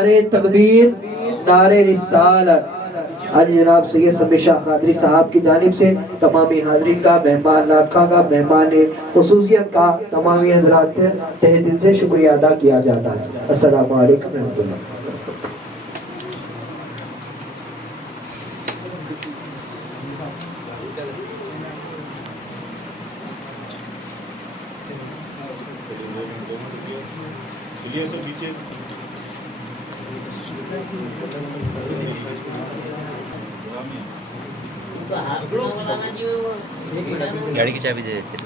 नारे तकबीर, नारे रिसालत। आज जनाब सैयद समीर शाह कादरी साहब की जानिब से तमामी हाज़रीन का, मेहमान नाखा का, मेहमान खुसूसियत का तमामी हज़रात तहे दिल से शुक्रिया अदा किया जाता है। अस्सलामु अलैकुम रहमतुल्लाह। गाड़ी की चाबी दे देते।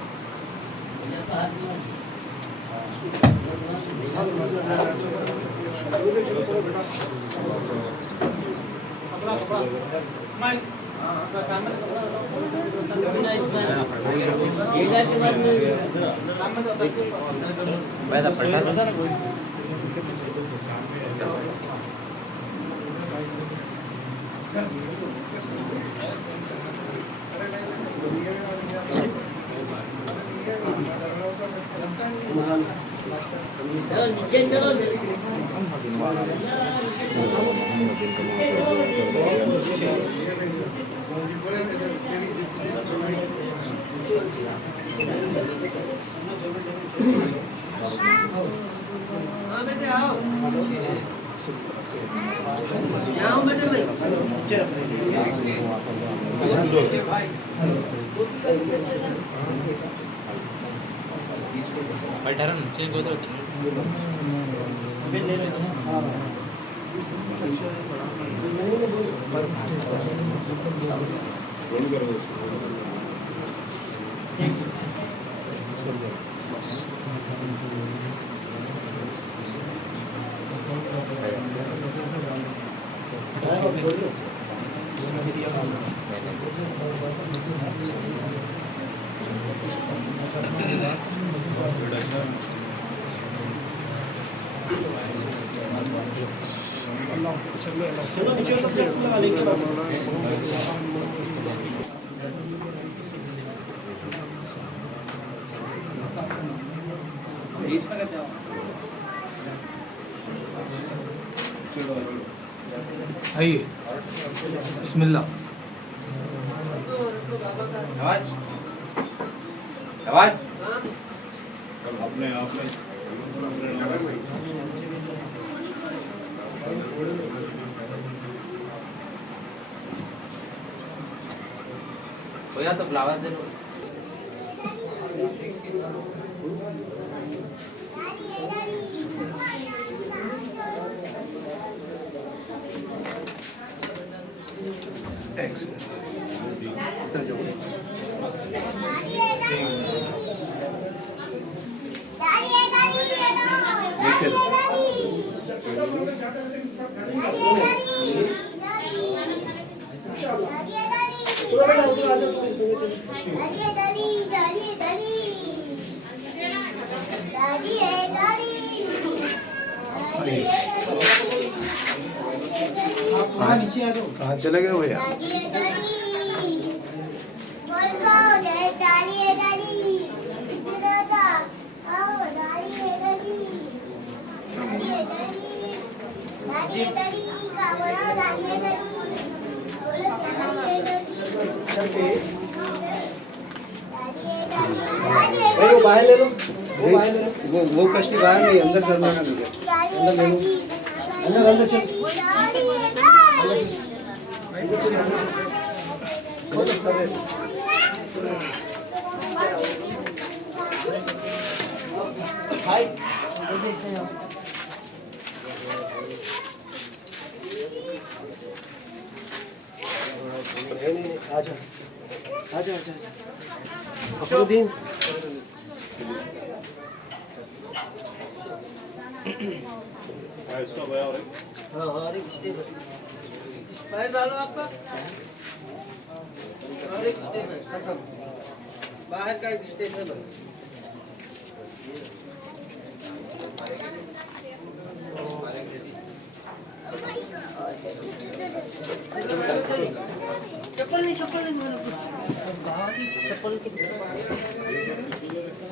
आइए, बिस्मिल्लाह। आवाज अपने आप में या तो बुलावा दे। कहाँ चले गए भैया? वो बाहर ले लो, वो बाहर ले लो। वो कश्ती बाहर नहीं, अंदर चलना है। अंदर ले लो, अंदर अंदर चल। आजा आजा आजा अफरुद्दीन इसका भैया और हाँ हाँ अरे बाहर डालो आपका और एक स्टेप है खत्म बाहर का एक स्टेप है बस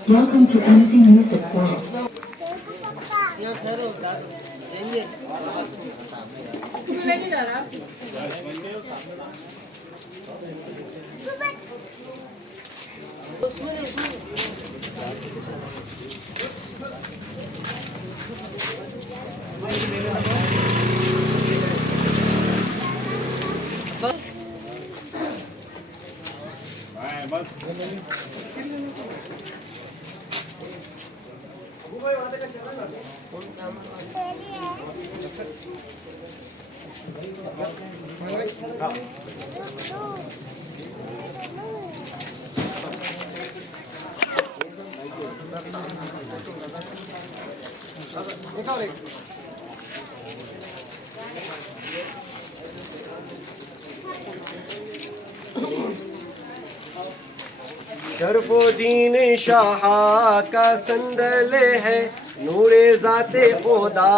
Welcome to Anything Music World. यहाँ ठहरो, जाएंगे। शरफुद्दीन शाह का संदल है, नूरे ज़ाते खुदा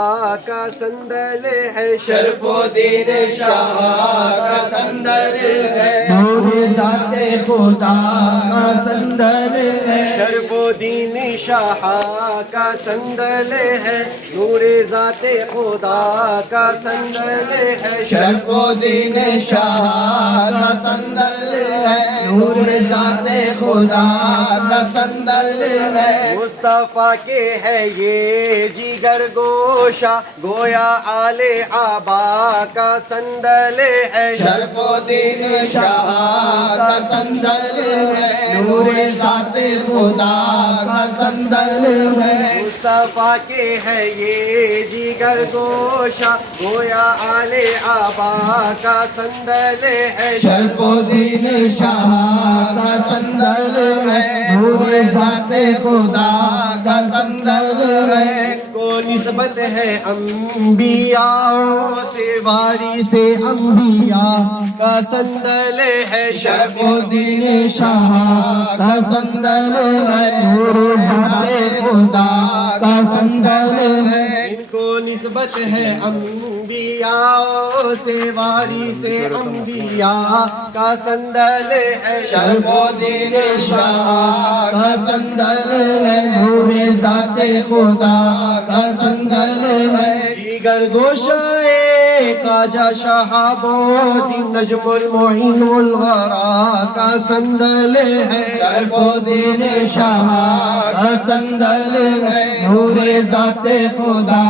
का संदल है। शरफुद्दीन शाह का संदल है, नूरे ज़ाते खुदा का संदल है। शरफुद्दीन शाह का संदल है, नूरे ज़ाते खुदा का संदल है। शरफुद्दीन शाह का संदल है, नूरे ज़ाते खुदा का संदल है। मुस्तफ़ा के है ये जिगर गोशा, गोया आले आबा का संदल है। शरफुद्दीन शाह का संदल है, नूरे ज़ाते खुदा का संदल है। मुस्तफ़ा के है ये जिगर गोशा, गोया आले आबा का संदल है। शरफुद्दीन शाह का संदल है, नूरे ज़ाते खुदा का संदल है। को निस्बत है अम्बिया से, वारिस से अम्बिया का संदल है। शरफुद्दीन शाह का संदल है, नूरे ज़ाते खुदा का संदल है। इनको निस्बत है अम्बिया से, वारिस से अम्बिया का संदल है। शरफुद्दीन शाह का संदल है, नूरे ज़ाते खुदा का संदल है। जिगर गोशाए काजा शहाबुद्दीन नजमुल मोइनुल वरा का संदल है। शरफुद्दीन शाह का संदल है, नूरे ज़ाते खुदा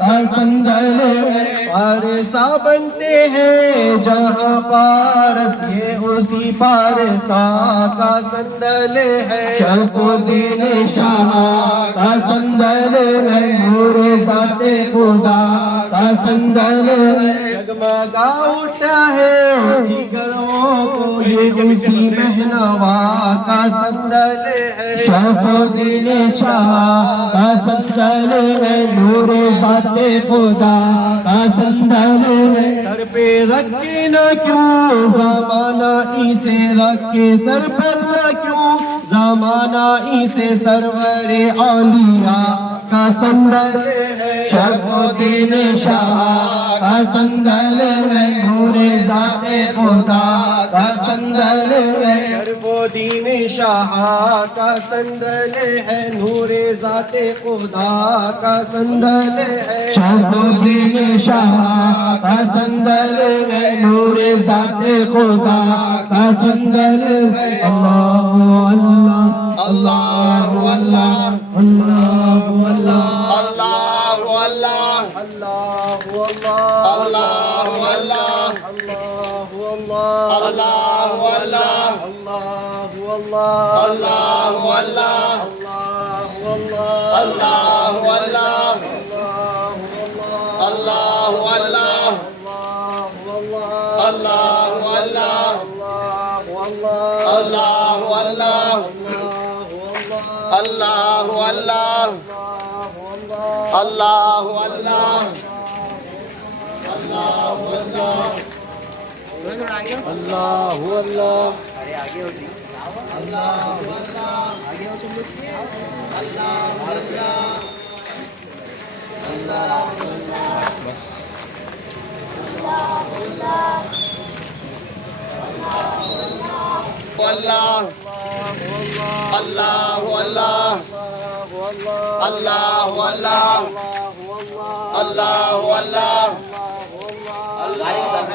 का संदल है। पारसा बनते हैं जहाँ पारस, ये उसी पारसा का संदल है। शरफुद्दीन शाह का संदल है, नूरे ज़ाते खुदा का संदल है। जगमगा उठा है जिगरों को ये उसी महनवा का संदल है। शरफुद्दीन शाह का संदल है, नूरे ज़ाते खुदा का संदल है। सर पे रखे न क्यों ज़माना इसे रखे, सर पर न क्यों ज़माना इसे सरवरे औलिया का संदल है। शरफुद्दीन शाह का संदल है, नूरे ज़ाते खुदा का संदल है। शरफुद्दीन शाह का संदल है, नूरे ज़ाते खुदा का संदल है। शरफुद्दीन शाह का संदल है, नूरे ज़ाते खुदा का संदल है। अल्लाह अल्लाह अल्लाह अल्लाह अल्लाह अल्लाह अल्लाहु अल्लाह अल्लाहु अल्लाह अल्लाहु अल्लाह अल्लाहु अल्लाह अल्लाहु अल्लाह अल्लाहु अल्लाह अल्लाहु अल्लाह अल्लाहु अल्लाह अल्लाहु अल्लाह अल्लाहु अल्लाह अल्लाहु अल्लाह अल्लाहु अल्लाह अल्लाहु अल्लाह अल्लाहु अल्लाह अल्लाहु अल्लाह। अरे आगे होती अल्लाहु अल्लाह आगे हो तुम लोग। अल्लाहु अल्लाह अल्लाहु अल्लाह अल्लाहु अल्लाह अल्लाहु अल्लाह अल्लाहु अल्लाह अल्लाहु अल्लाह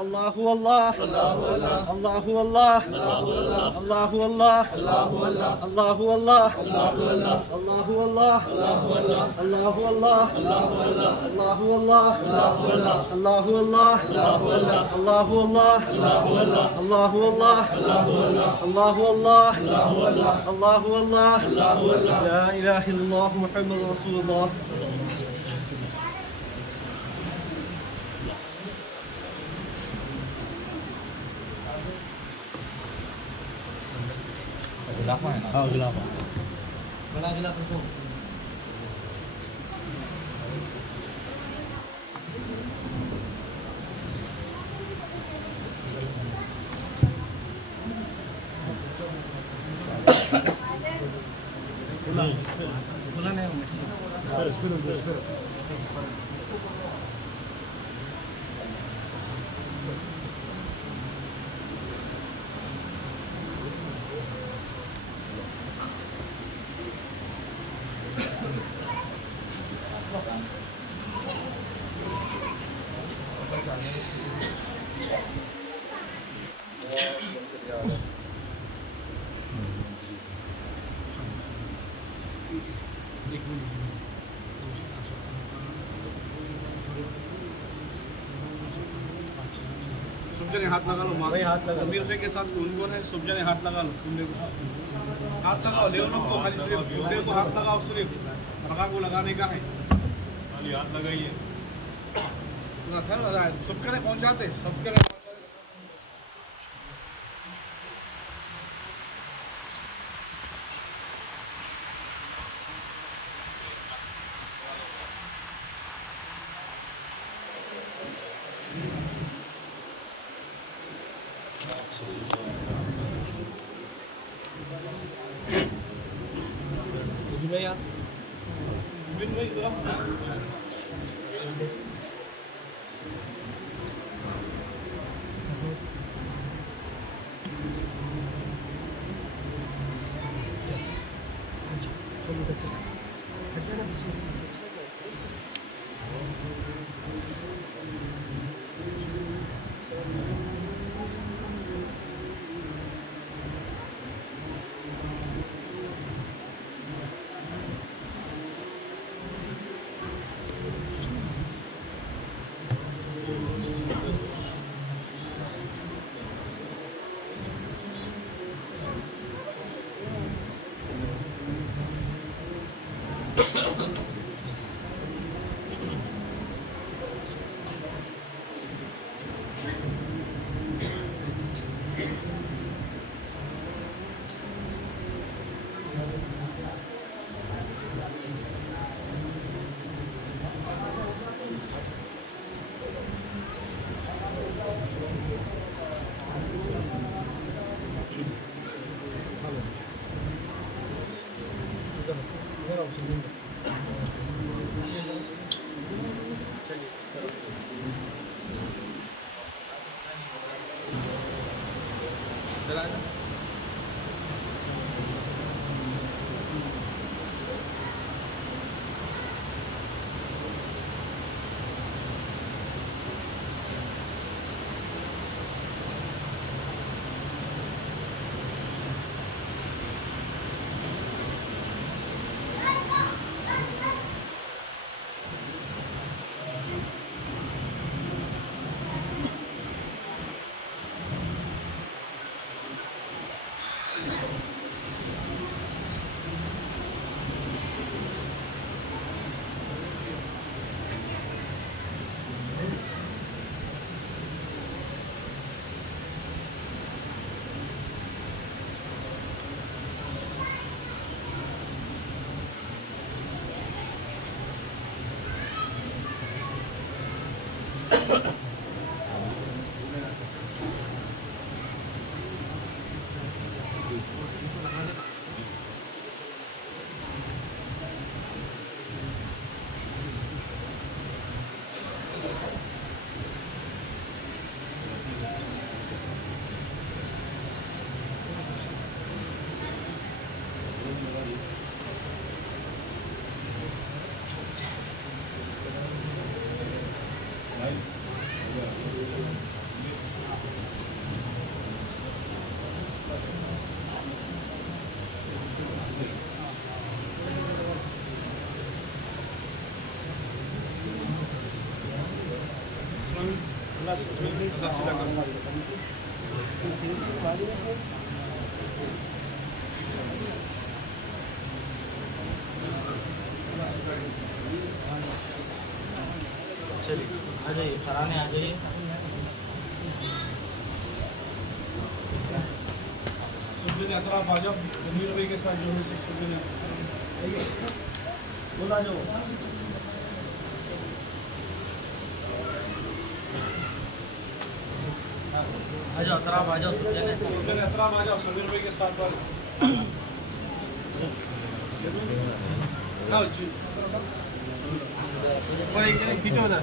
अल्लाह अल्लाह अल्लाहु अल्लाह अल्लाहु अल्लाह अल्लाहु अल्लाह अल्लाहु अल्लाह अल्लाहु अल्लाह अल्लाहु अल्लाह अल्लाहु अल्लाह अल्लाहु अल्लाह अल्लाहु अल्लाह अल्लाहु अल्लाह अल्लाहु अल्लाह ला इलाहा इल्लल्लाह मुहम्मद रसूलुल्लाह सुबजने हाथ लगा लो भाई हाथ लगा समीर भाई के साथ उनको ने सुबजने हाथ लगा लो तुमने हाथ लगाओ ले उनको खाली सिर्फ टुकड़े को हाथ लगाओ सिर्फ रगा को लगाने का है खाली हाथ लगाइए पूरा था सबके ने पहुंचाते सबके ने अदब सीधा करो। आ जाइए सराहने आ जाइए। सुबह अतराफ आ जाओ, जमीर भाई के साथ जो है सुबह बोला जाओ। आ जाओ अतराफ आ जाओ। सुबह अतराफ आ जाओ, समीर भाई के साथ खींचो ना।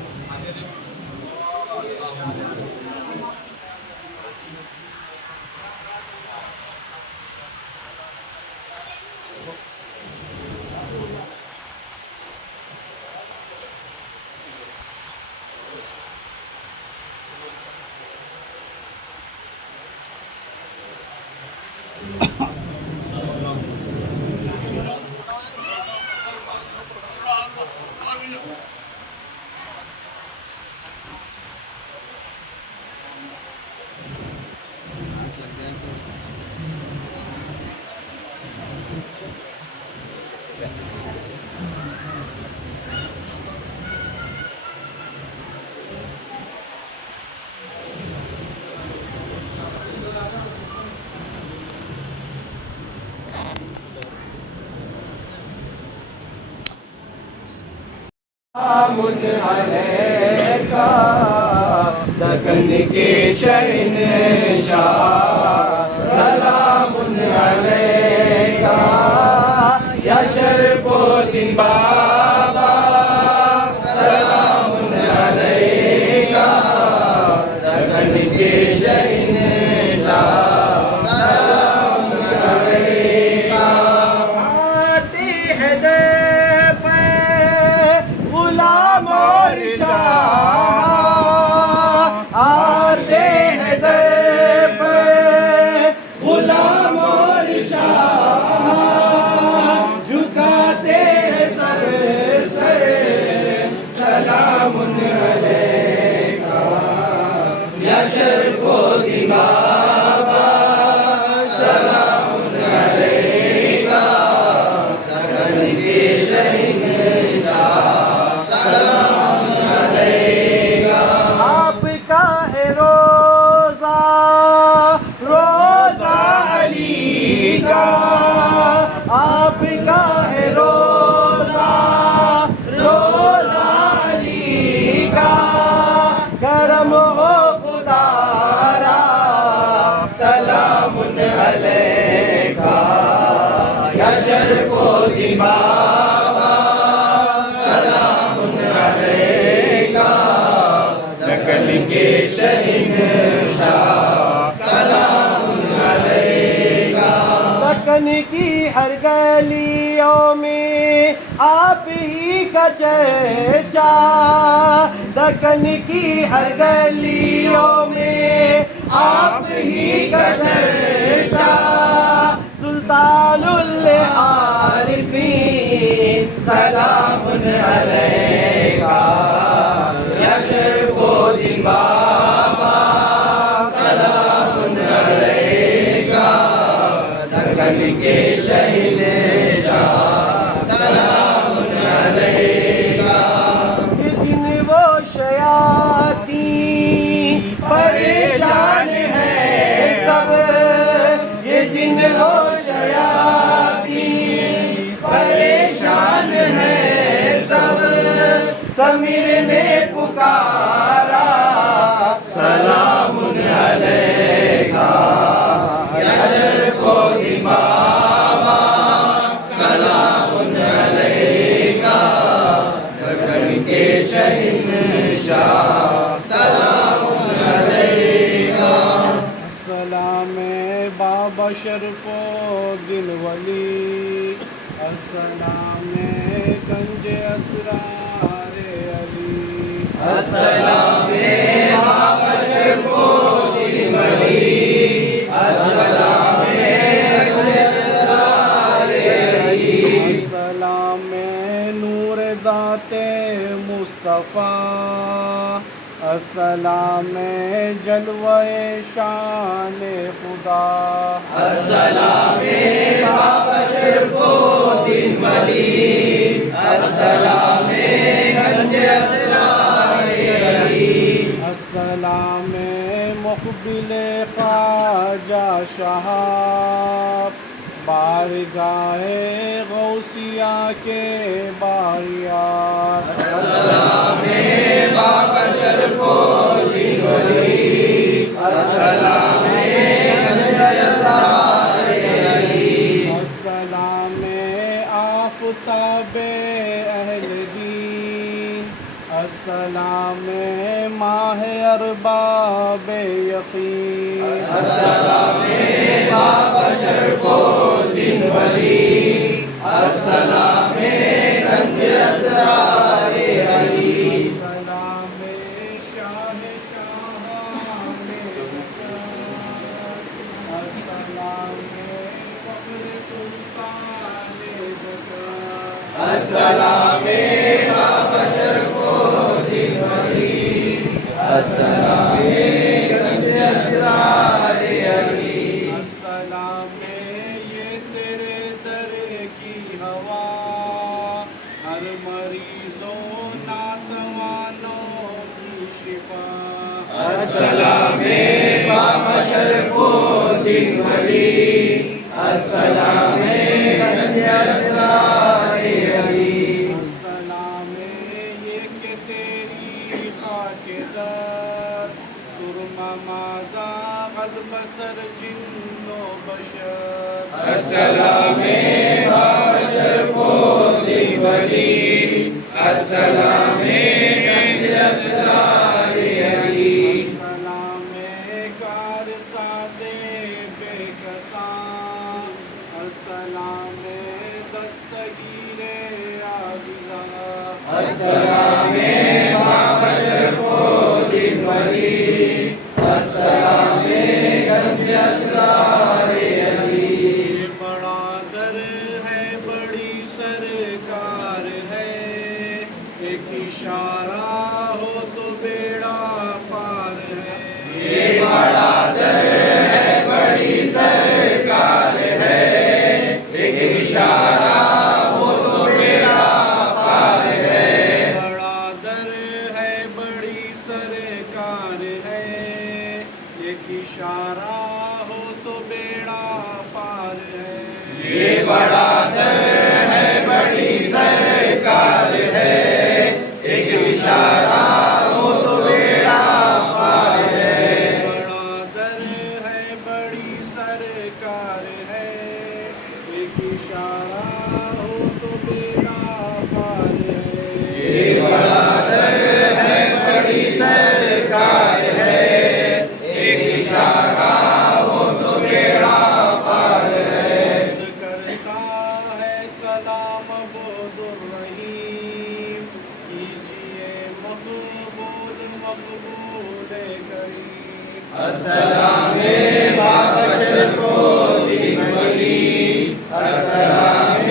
दकन के शहंशाह सलामुन अलैका या शरफुद्दीन बाबा सलामुन अलैका दकन के शहंशाह सलामुन अलैका आते हैं दर पे गुलाम और शाह आते हैं दर पे गुलाम और शाह झुकाते हैं सर सर सलामुन अलैका या शरफुद्दीन बाबा सलामुन अलैका दकन के शहंशाह सलामुन अलैका आपका है रोजा रोजा अली का आपका है रोजा रोजा अली का करम हो खुदारा सलामुन अलैका या शरफुद्दीन बाबा सलामुन अलैका दकन के शहंशाह सलामुन अलैका दकन की हर गलियों में आप ही का चर्चा दकन की हर गलियों में आप ही का चर्चा सुल्तानुल आरिफीन सलामुन अलैका या शरफुद्दीन बाबा सलामुन अलैका दकन के शहंशाह सलामुन अलैका ये जिन वो शयातीन परेशान है सब ये जिन वो शयातीन परेशान है सब समीर ने पुकारा सलामुन अलैका या शरफुद्दीन बाबा सलामुन अलैका दकन के शहंशाह सलामुन अलैका सलाम बाबा शरफुद्दीन वली अस्सलाम गंज असरार अली अस्सलाम बाबा शरफुद्दीन वली अस्सलाम गंज असरार अली अस्सलाम नूर दाते मुस्तफ़ा अस्सलाम जलवे शान खुदा, अस्सलाम बाबशरफुद्दीन वली, अस्सलाम गंज असरार अली, अस्सलाम मुक़बिल ख्वाजा शहाब, बारगाहे गौसिया के बारियात, अस्सलाम बाबशरफुद्दीन वली, अस्सलाम गंज असरार अली, अस्सलाम आफ़ताबे अहल दीन, अस्सलाम माह अरबाबे यकीन, अस्सलाम बाबशरफुद्दीन वली, अस्सलाम गंज असरार अली, अस्सलाम शाह शाहाने अस्सलाम फ़ख्र सुल्ताने ज़कार, अस्सलाम बाबशरफुद्दीन वली, अस्सलाम गंज असरार अली, अस्सलाम ये तेरे दर की हवा, हर मरीजों नातवानों की शिफा, अस्सलाम बाबशरफुद्दीन वली, अस्सलाम गंज असरार अली, अस्सलाम ये कि तेरी खाके दर सुरमा माज़ा क़ल्ब सर जिन्नो बशर, अस्सलाम बाबशरफुद्दीन वली, अस्सलाम गंज असरार अली, अस्सलाम कार साज़े बेकसां, अस्सलाम दस्तगीरे आज़िज़ा, अस्सलाम बाबशरफुद्दीन वली, अस्सलाम गंज असरार अली, ये बड़ा दर है बड़ी सरकार है, एक इशारा हो तो बेड़ा पार है, ये बड़ा दर है बड़ी सरकार है, एक इशारा हो तो बेड़ा पार है, बड़ा दर है बड़ी सरकार है, एक इशारा हो तो बेड़ा पार है, ये बड़ा दर है बड़ी सरकार है, एक इशारा हो तो बेड़ा पार है, बड़ा दर है बड़ी सरकार है, एक इशारा हो तो बेड़ा पार है, ये बड़ा दर है बड़ी सरकार है, एक इशारा हो तो बेड़ा पार है, करता है सलाम अब्दुर्रहीम, कीजिए मकबूल मकबूल करीम, अस्सलाम बाबशरफुद्दीन वली, अस्सलाम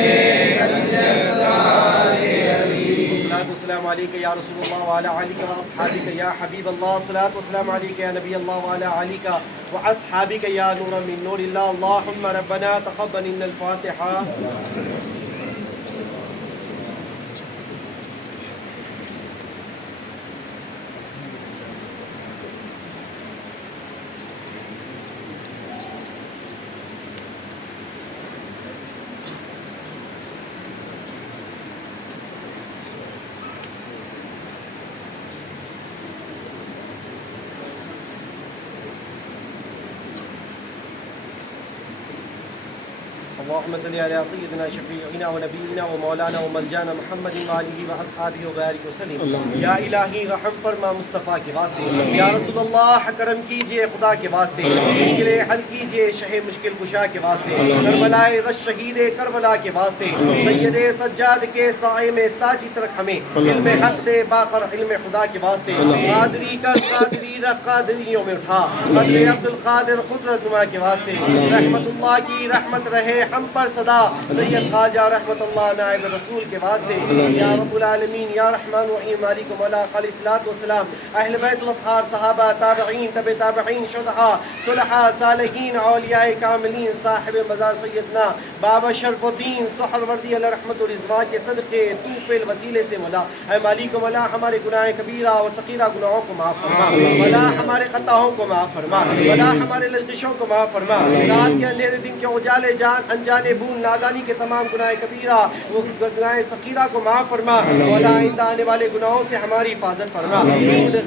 गंज असरार अली, सलात वस्सलाम अलैका या रसूलल्लाह व अला आलिका व अस्हाबिका या हबीबल्लाह, सलात वस्सलाम अलैका या नबी अल्लाह व अला आलिका व अस्हाबिका या नूरन मिन नूरिल्लाह, अल्लाहुम्मा रब्बना तक़ब्बल मिन्नल फ़ातिहा। अल्लाहुम्मा सल्लि अला सय्यिदिना शफ़ीइना व नबीना व मौलाना व मलजाना मुहम्मद व आलिहि व अस्हाबिहि व बारिक वसल्लम। या इलाही रहम फरमा मुस्तफ़ा के वास्ते, या रसूलल्लाह करम कीजिए खुदा के वास्ते, मुश्किलें हल कीजिए शह मुश्किल कुशा के वास्ते, करबलाए रश शहीद करबला के वास्ते, सैयद सज्जाद के साए में साजिद रख हमें, इल्म हक दे बाकर इल्म खुदा के वास्ते, कादरी कर कादरी रख कादरियों में उठा, कदर अब्दुल कादिर कुदरत नुमा के वास्ते, रहमतुल्लाह की रहमत रहे हम पर सदा सैयद ख्वाजा रहमतुल्लाह नायब रसूल के वास्ते या रब्बुल आलमीन या रहमान रहीम मालिक मौला अलैहिस्सलातु वस्सलाम अहले बैतुल अतहार सहाबा ताबईन तबे ताबईन शुहदा सुलहा सालिहीन औलियाए कामिलीन साहिब मज़ार सैयदना बाबा शरफुद्दीन सुहरवर्दी अलैहि रहमतुल रिज़वान के सदक़े तूफ़िल वसीले से मौला ऐ मालिक मौला हमारे गुनाह कबीरा व सगीरा गुनाहों को माफ़ फरमा मौला हमारे खताओं को माफ़ फरमा मौला हमारे लग़ज़िशों को माफ़ फरमा रात के अंधेरे दिन के उजाले जान अनजाने भूल नादानी के तमाम गुनाह कबीरा वो गुनाह सगीरा को माफ़ फरमा मौला आइंदा आने वाले गुनाहों से हमारी हिफाजत फरमा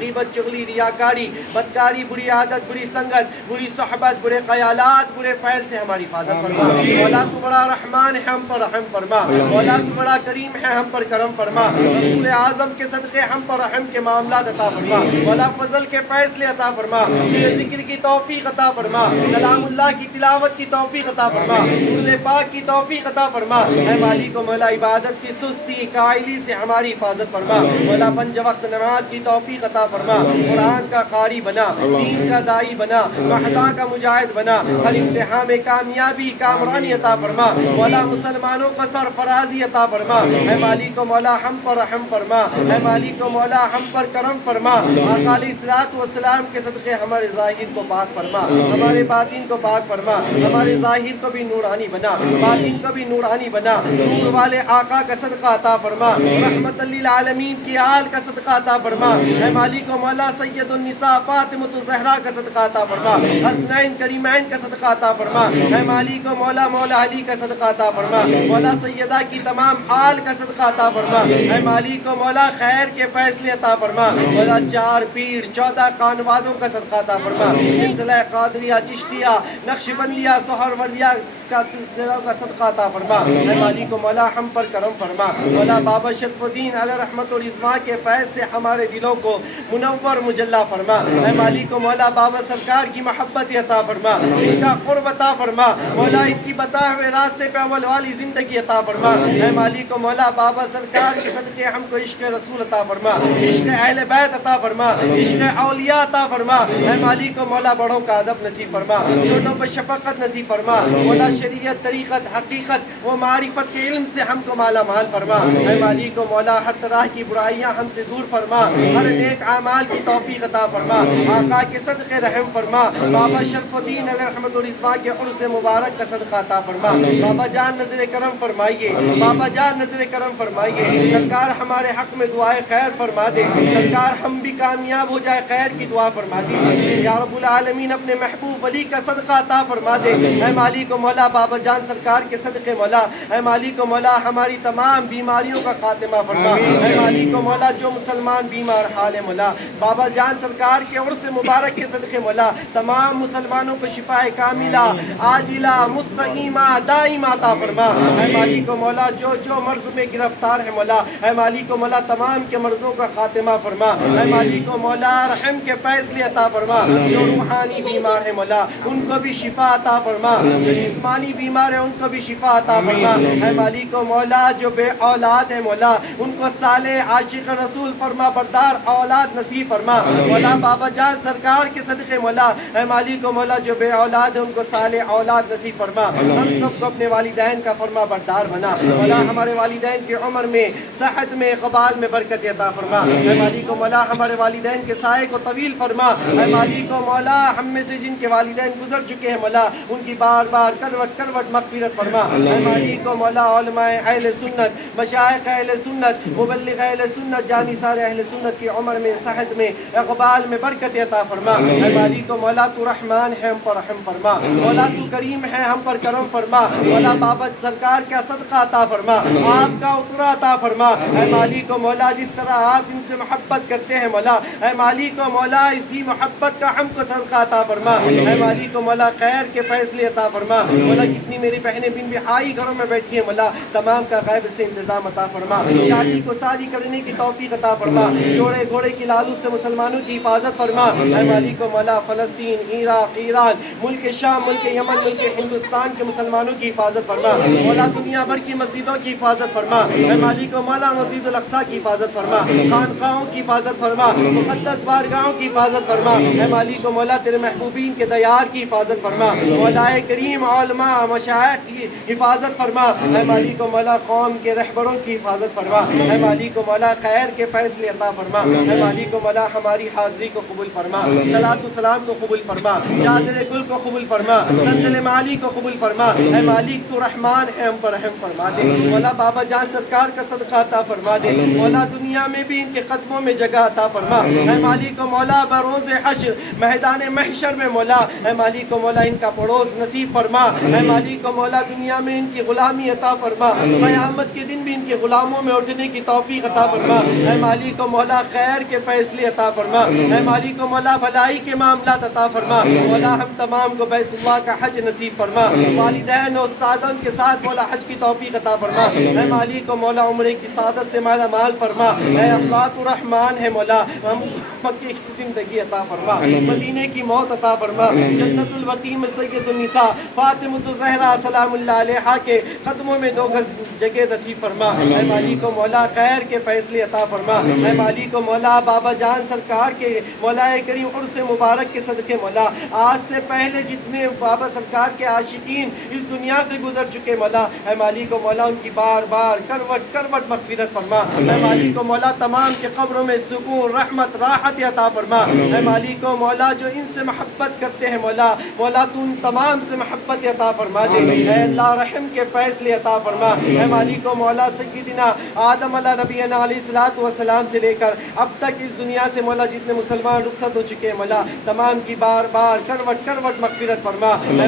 ग़ीबत चुगली रियाकारी बदकारी बुरी आदत बुरी संगत बुरी सोहबत बुरे ख़यालात बुरे फ़ैल से हमारी हिफाजत फरमा मौला तू बड़ा रहमान है हम पर रहम फरमा मौला तू बड़ा करीम है हम पर करम फरमा रसूल आज़म के सदक़े हम पर रहम के मामलात अता फरमा मौला फजल के फैसले अता फरमा तेरे ज़िक्र की तौफीक अता फरमा कलामुल्लाह की तिलावत की तौफीक अता फरमा दुरूद पाक की तौफीक अता फरमा ऐ मालिक मौला इबादत की सुस्ती कायली से हमारी हिफाजत फरमा मौला पंज वक्त नमाज की तौफीक अता फरमा कुरान का कारी बना दीन का दाई बना महदा का मुजाहिद बना हर इम्तिहान में कामयाबी कामरानी अता फरमा मौला मुसलमानों को सरफराजी अता फरमा ऐ मालिक मौला हम पर रहम फरमा ऐ मालिक मौला हम पर करम फरमा आका अलैहिस्सलातु वस्सलाम के सदक़े हमारे ज़ाहिर को पाक फरमा हमारे बातिन को पाक फरमा हमारे ज़ाहिर को भी नूरानी बना बातिन को भी नूरानी बना नूर वाले आका का सदका अता फरमा रहमतल लिल आलमीन की आल का सदका अता फरमा ऐ मालिक मौला सय्यदुन निसा फातिमतुज़ ज़हरा का सदका अता फरमा हसनैन करीमैन का सदका अता फरमा ऐ मालिक मौला मौला अली का सदका अता फरमा मौला सैयदा की तमाम आल का सदका अता फरमा ऐ मालिक मौला खैर के फैसले अता फरमा मौला 4 पीर 14 कानवादों का सदका अता फरमा सिलसिला कादरिया चिश्तिया नक्शबंदिया सोहरवर्दिया का सिलसिला का सदका अता फरमा ऐ मालिक मौला हम पर करम फरमा मौला बाबा शरफुद्दीन अलैहि रहमतुल रिज़वान के फैज़ से हमारे दिलों को मुनव्वर मुजल्ला फरमा ऐ मालिक मौला बाबा सरकार की मोहब्बत अता फरमा इनका क़ुर्ब अता फरमा मौला इनकी बताए हुए रास्ते पे अमल वाली ज़िंदगी अता फरमा ऐ मालिक मौला बाबा सरकार के सदक़े हमको इश्क़ रसूल अता फरमा इश्क़ अहले बैत अता फरमा इश्क़ औलिया अता फरमा ऐ मालिक मौला बड़ों का अदब नसीब फरमा छोटों पर शफ़क़त नसीब फरमा मौला शरीयत तरीक़त हकीकत व मारिफत के इल्म से हमको माला माल फरमा ऐ मालिक मौला हर तरह की बुराइयां हमसे दूर फरमा हर नेक आमाल की तौफीक अता फरमा आका के सदक़े रहम फरमा बाबा शरफुद्दीन अलैहि रहमतुल रिज़वान के उर्स मुबारक का सदका अता फरमा बाबा जान नज़र करम फरमाइए बाबा जान नज़र करम फरमाइए सरकार हमारे हक में दुआए खैर फरमा दे सरकार हम भी कामयाब हो जाए खैर की दुआ फरमा दीजिए या रब्बुल आलमीन अपने महबूब अली का सदका अता फरमा दे ऐ मालिक मौला बाबा जान सरकार के सदक़े मौला ऐ मालिक मौला हमारी तमाम बीमारियों का खात्मा फरमा ऐ मालिक मौला जो मुसलमान बीमार हाल है मौला बाबा जान सरकार के उर्स मुबारक के सदक़े मौला तमाम मुसलमानों को शिफाए कामिला आजिला मुस्तकीमा दाइमा अता फरमा ऐ मालिक मौला जो जो मर्ज़ में गिरफ्तार है मौला ऐ मालिक मौला तमाम के मर्ज़ों का खात्मा फरमा ऐ मालिक मौला रहम के फैसले अता फरमा जो रूहानी बीमार है मौला उनको भी शिफा अता फरमा जो जिस्मानी बीमार है उनको भी शिफा अता फरमा ऐ मालिक मौला जो बे औलाद है मौला उनको साले आशिक रसूल फरमा बरदार औलाद नसीब फरमा मौला बाबा जान सरकार के सदक़े मौला ऐ मालिक मौला जो बे औलाद है उनको साले औलाद नसीब फरमा हम सबको अपने वालिदैन का फरमा बरदार बना मौला हमारे वालिदैन की उम्र में सेहत में क़बाल में बरकत अता फरमा ऐ मालिक मौला हमारे वालिदैन के साए को तवील फरमा ऐ मालिक मौला हम में से जिनके वालिदैन गुजर चुके हैं मौला उनकी बार बार करवट करवट मग़फ़िरत फरमा ऐ मालिक मौला उलमाए अहले सुन्नत मशाइख़ अहले सुन्नत मुबल्लिग़ अहले सुन्नत जानिसार अहले सुन्नत की उम्र में सेहत में इक़बाल में बरकत अता फरमा ऐ मालिक मौला तू रहमान है हम पर रहम फरमा मौला तू करीम है हम पर करम फरमा मौला बाबा सरकार का सदका अता फरमा आपका उतरा अता फरमा ऐ मालिक मौला जिस तरह आप इनसे मोहब्बत करते हैं मौला ऐ मालिक मौला इसी मोहब्बत का हमको सदका अता फरमा ऐ मालिक मौला खैर के फैसले अता फरमा मौला कितनी मेरी बहनें बिन बिहाई घरों में बैठी है मौला तमाम का गैब से इंतजाम अता फरमा शादी को शादी करने की तौफीक अता फरमा जोड़े घोड़े की लालू से मुसलमानों की हिफाजत फरमा ऐ मालिक मौला फ़लस्तीन इराक ईरान मुल्क शाम मुल्क यमन मुल्क हिंदुस्तान के मुसलमानों की हिफाजत फरमा मौला दुनिया भर की मस्जिदों की हिफाजत फरमा ऐ मालिक मौला मस्जिद अल अक़सा की हिफाजत फरमा खानकाहों की हिफाजत फरमा मुक़द्दस बारगाहों की हिफाजत फरमा ऐ मालिक मौला मौला तेरे महबूबीन के दयार की हिफाजत फरमा, मौलाए करीम उलमा मशाइख की हिफाजत फरमा, ऐ मालिक मौला कौम के रहबरों की हिफाजत फरमा, ऐ मालिक मौला खैर के फैसले अता फरमा, ऐ मालिक मौला हमारी हाज़री को कबूल फरमा, सलातो सलाम को कबूल फरमा, चादर गुल को कबूल फरमा, संदल माली को कबूल फरमा, ऐ मालिक तू रहमान है हम पर रहम फरमा दे, मौला बाबा जान सरकार का सदका अता फरमा दे, मौला दुनिया में भी इनके कदमों में जगह अता फरमा, ऐ मालिक मौला बरोज़ हश्र मैदान महशर में मौला, ऐ मालिक मौला इनका पड़ोस नसीब फरमा, ऐ मालिक मौला दुनिया में इनकी गुलामी अता फरमा, क़यामत के दिन भी इनके गुलामों में उठने की तौफीक अता फरमा, ऐ मालिक मौला खैर के फैसले अता फरमा, ऐ मालिक मौला भलाई के मामलात अता फरमा, मौला हम तमाम को बैतुल्लाह का हज नसीब फरमा, वालिदैन और उस्तादों के साथ मौला हज की तौफीक अता फरमा, ऐ मालिक मौला उम्रे की सादत से माला माल फरमा, ऐ अल्लाह तू रहमान है मौला हम मक्के की जिंदगी अता फरमा, मदीने की मौत अता फरमा, जन्नतुल बकी में सय्यदुन निसा फातिमतुज़ ज़हरा सलामुल्लाह अलैहा के कदमों में 2 गज जगह नसीब फरमा, ऐ मालिक मौला खैर के फैसले अता फरमा, ऐ मालिक मौला बाबा जान सरकार के मौलाए करीम उर्स मुबारक के सदके मौला आज से पहले जितने बाबा सरकार के आशिकीन इस दुनिया से गुजर चुके मौला, ऐ मालिक मौला उनकी बार बार करवट करवट मगफिरत फरमा, ऐ मालिक मौला तमाम के कब्रों में सुकून रहमत राहत अता फरमा, ऐ मालिक मौला जो इनसे मोहब्बत करते हैं मौला मौला तू उन तमाम से मोहब्बत अता फरमा दे, ऐ अल्लाह रहम के फैसले अता फरमा, ऐ मालिक मौला सय्यिदना आदम नबीना अलैहिस्सलातु वस्सलाम से लेकर अब तक इस दुनिया से मौला जितने मुसलमान रुखसत हो चुके हैं मौला तमाम की बार बार करवट करवट मगफिरत फरमा, ऐ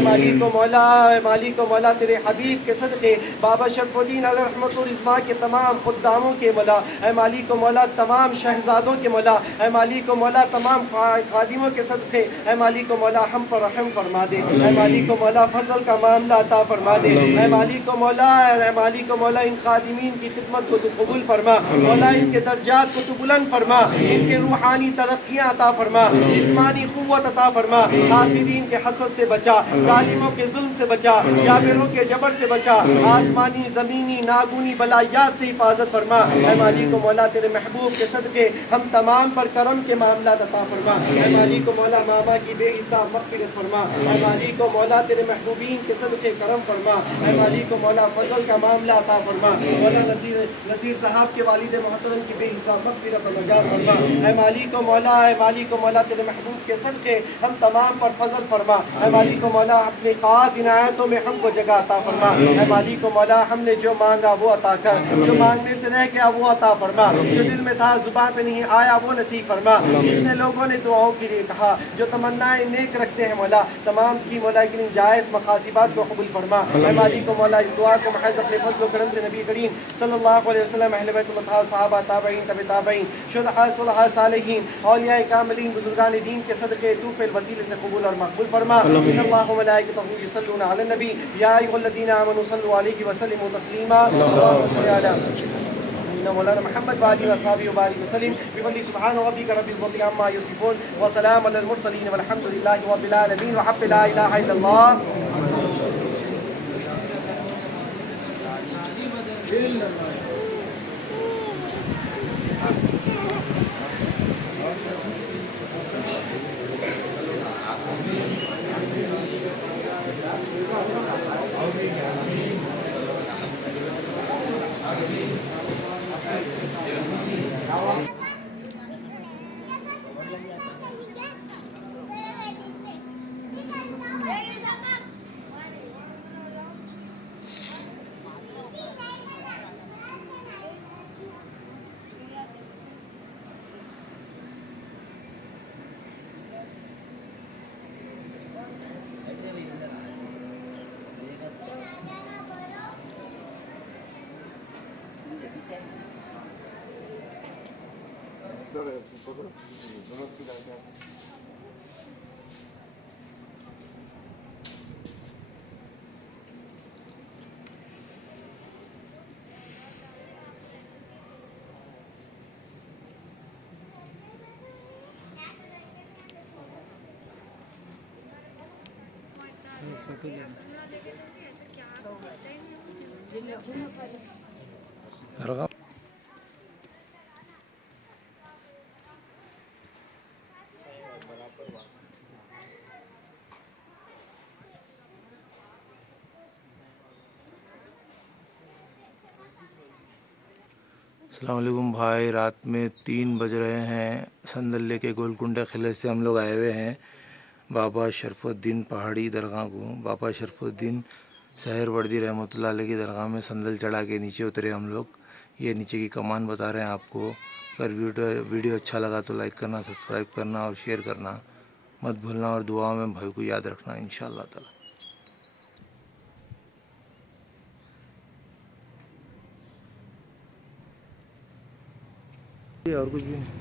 मालिक मौला तेरे हबीब के सदके बाबा शरफुद्दीन अलैहि रहमतुर रिज़वा के तमाम खुद्दामों के मौला, ऐ मालिक मौला तमाम शहजादों के मौला, ऐ मालिक मौला तमाम खादिमों के सदके ऐ मालिक मौला हम पर रहम फरमा दे, ऐ मालिक मौला फजल का मामला अता फरमा दे, ऐ मालिक मौला इन खादिमीन की खिदमत को तू कबूल फरमा, मौला इनके दर्जात को तू बुलंद फरमा, इनके रूहानी तरक्कियाँ अता फरमा, जिस्मानी क़ुव्वत अता फरमा, हासिदीन के हसद से बचा, जालिमों के जुल्म से बचा, जाबिरों के जबर से बचा, आसमानी ज़मीनी नागुनी बलायात से हिफाजत फरमा, ऐ मालिक मौला तेरे महबूब के सदके हम तमाम पर करम के मामला अता फरमा, ऐ मालिक मौला मामा की बेहिसाब मग़फ़िरत फरमा, ऐ मालिक मौला तेरे महबूबीन के सदके करम फरमा, ऐ मालिक मौला फजल का मामला अता फरमा, मौला नसीर साहब के वालिद मोहतरम की बेहिसाब मग़फ़िरत और नजात फरमा, ऐ मालिक मौला तेरे महबूब के सदके हम तमाम पर फजल फरमा, ऐ मालिक मौला अपने खास इनायतों में हमको जगह अता फरमा, ऐ मालिक मौला हमने जो मांगा वो अता कर, जो मांगने से रह गया वो अता फरमा, जो दिल में था जुबान पे नहीं आया वो नसीब फरमा, जितने लोगों ने दुआओं के लिए कहा जो तमन्नाएं नेक रखते हैं मौला तमाम की मौला की जायज़ मकासिबात को कबूल फरमा, ऐ मालिक मौला इस दुआ को महज़ अपने फज़ल व करम से नबी करीम सल्लल्लाहु अलैहि वसल्लम अहले बैतुल्लाह सहाबा ताबईन तबे ताबईन शुहदा सुलहा सालिहीन औलियाए कामिलीन बुजुर्गान दीन के सदक़े तूफ़िल वसीले से कबूल और मक़बूल फरमा, इन्नल्लाह व मलाइकतहू युसल्लूना अलन नबी या अय्युहल्लज़ीना आमनू सल्लु अलैहि व सल्लिमू तस्लीमा अल्लाहुम्मा सल्लि अला मौलाना मोहम्मद व आलिहि व अस्हाबिहि व बारिक वसल्लिम बिफ़ज़्लि सुब्हान रब्बिका रब्बिल इज़्ज़ति अम्मा यसिफ़ून व सलामुन अलल मुरसलीन वल्हम्दुलिल्लाहि रब्बिल आलमीन व हक़्क़ि ला इलाहा इल्लल्लाह। अस्सलाम वालेकुम भाई, रात में 3 बज रहे हैं। संदल्ले के गोलकुंडा किले से हम लोग आए हुए हैं बाबा शरफुद्दीन पहाड़ी दरगाह को। बाबा शरफुद्दीन सहर वर्दी रहमतुल्लाह अलैह की दरगाह में संदल चढ़ा के नीचे उतरे हम लोग। ये नीचे की कमान बता रहे हैं आपको। अगर वीडियो अच्छा लगा तो लाइक करना, सब्सक्राइब करना और शेयर करना मत भूलना, और दुआ में भाई को याद रखना इंशाअल्लाह ताला। और कुछ भी नहीं।